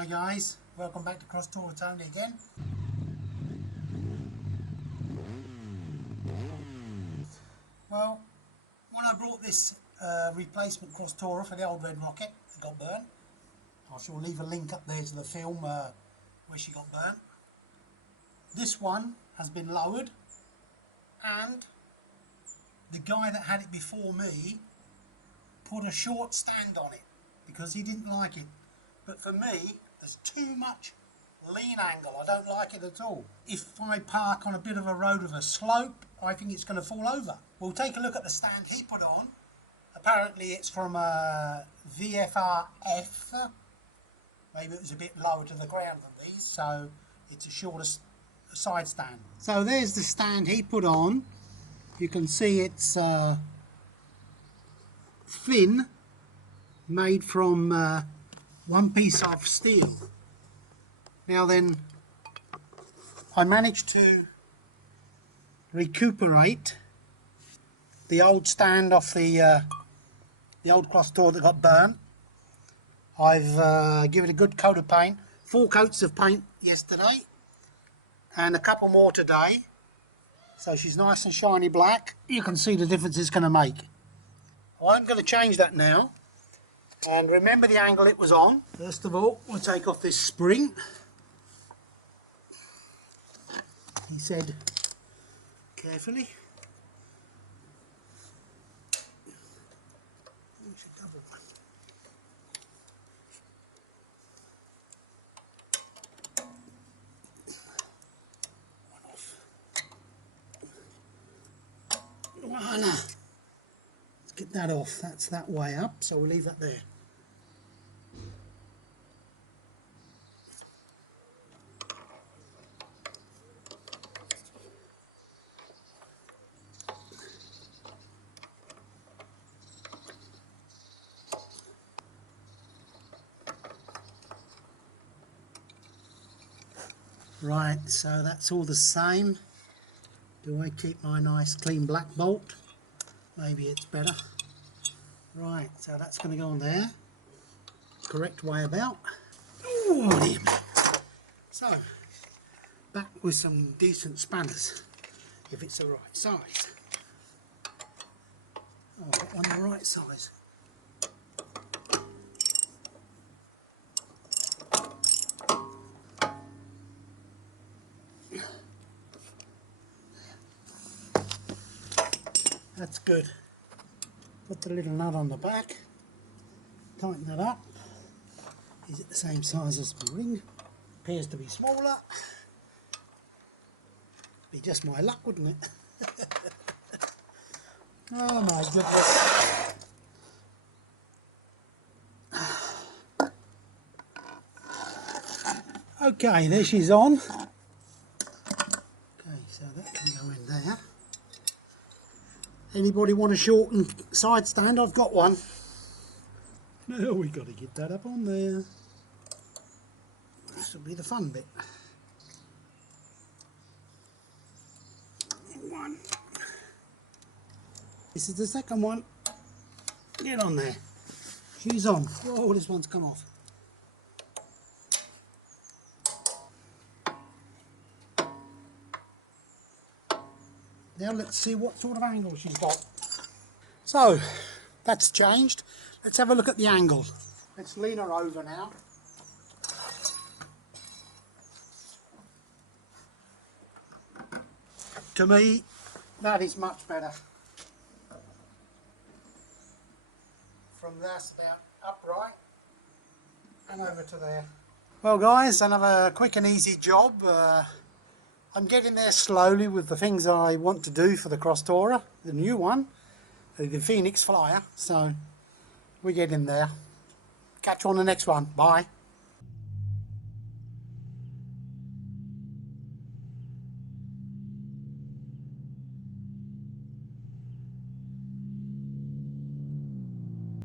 Hi guys, welcome back to Crosstourer Tony again. Well, when I brought this replacement Crosstourer for the old Red Rocket that got burnt, I shall leave a link up there to the film where she got burnt. This one has been lowered, and the guy that had it before me put a short stand on it because he didn't like it. But for me, there's too much lean angle. I don't like it at all. If I park on a bit of a road with a slope, I think it's going to fall over. We'll take a look at the stand he put on. Apparently it's from a VFRF. Maybe it was a bit lower to the ground than these, so it's a shorter side stand. So there's the stand he put on. You can see it's thin, made from one piece of steel. Now then, I managed to recuperate the old stand off the old Crosstourer that got burnt. I've given it a good coat of paint, 4 coats of paint yesterday and a couple more today, so she's nice and shiny black. You can see the difference it's going to make. I'm going to change that now. And remember the angle it was on. First of all, we'll take off this spring. He said, carefully. Voila. Let's get that off. That's that way up, so we'll leave that there. Right, so that's all the same. Do I keep my nice clean black bolt? Maybe it's better. Right, so that's going to go on there. Correct way about. Ooh, so, back with some decent spanners, if it's the right size. Oh, I've got one the right size. That's good. Put the little nut on the back, tighten that up. Is it the same size as the ring? Appears to be smaller. Be just my luck, wouldn't it? Oh my goodness. Okay, there she's on. Okay, so that can go in there. Anybody want a shortened side stand? I've got one. No, we've got to get that up on there. This will be the fun bit. One. This is the second one. Get on there. She's on. Oh, this one's come off. Now let's see what sort of angle she's got. So, that's changed. Let's have a look at the angle. Let's lean her over now. To me, that is much better. From that's about upright and over to there. Well guys, another quick and easy job. I'm getting there slowly with the things I want to do for the Crosstourer, the new one, the Phoenix Flyer, so we get in there. Catch you on the next one. Bye.